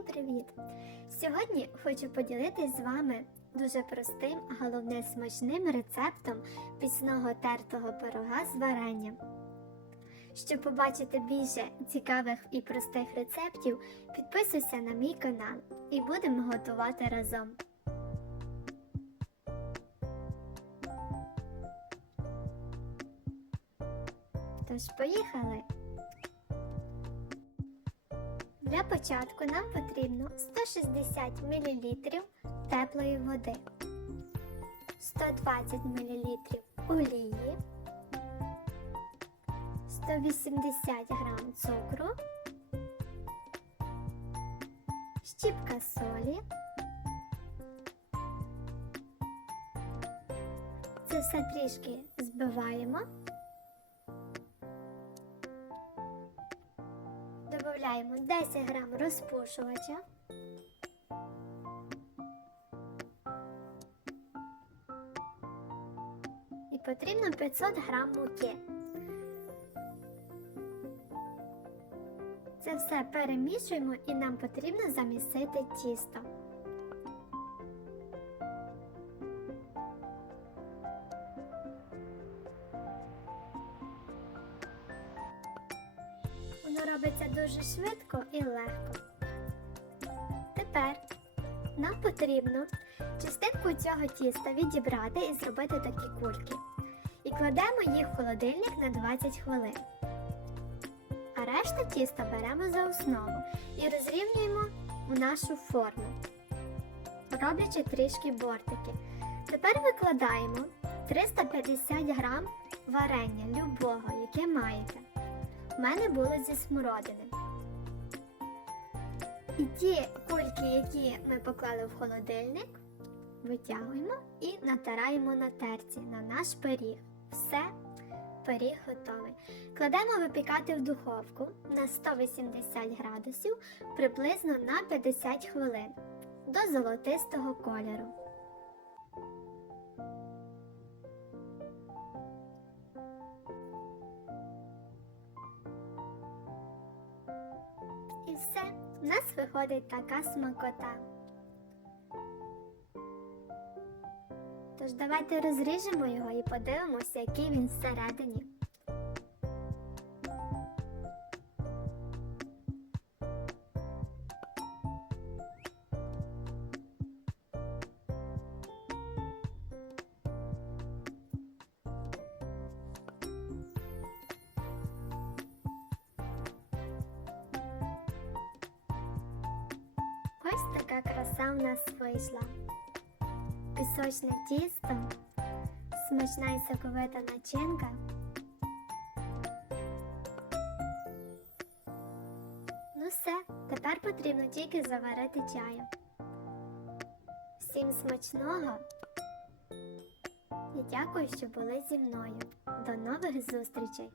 Всім привіт! Сьогодні хочу поділитись з вами дуже простим, а головне смачним рецептом пісного тертого пирога з варенням. Щоб побачити більше цікавих і простих рецептів, підписуйся на мій канал і будемо готувати разом. Тож поїхали! Для початку нам потрібно 160 мл теплої води, 120 мл олії, 180 г цукру, щіпка солі. Це все трішки збиваємо. Додаємо 10 грам розпушувача. І потрібно 500 грам муки. Це все перемішуємо і нам потрібно замісити тісто. Робиться дуже швидко і легко. Тепер нам потрібно частинку цього тіста відібрати і зробити такі кульки. І кладемо їх в холодильник на 20 хвилин. А решту тіста беремо за основу і розрівнюємо в нашу форму, роблячи трішки бортики. Тепер викладаємо 350 грам варення любого, яке маєте. У мене було зі смородини. І ті кульки, які ми поклали в холодильник, витягуємо і натираємо на терці на наш пиріг. Все, пиріг готовий. Кладемо випікати в духовку на 180 градусів приблизно на 50 хвилин до золотистого кольору. В нас виходить така смакота. Тож давайте розріжемо його і подивимося, який він всередині. Ось така краса в нас вийшла. Пісочне тісто, смачна і соковита начинка. Ну все, тепер потрібно тільки заварити чаю. Всім смачного і дякую, що були зі мною. До нових зустрічей!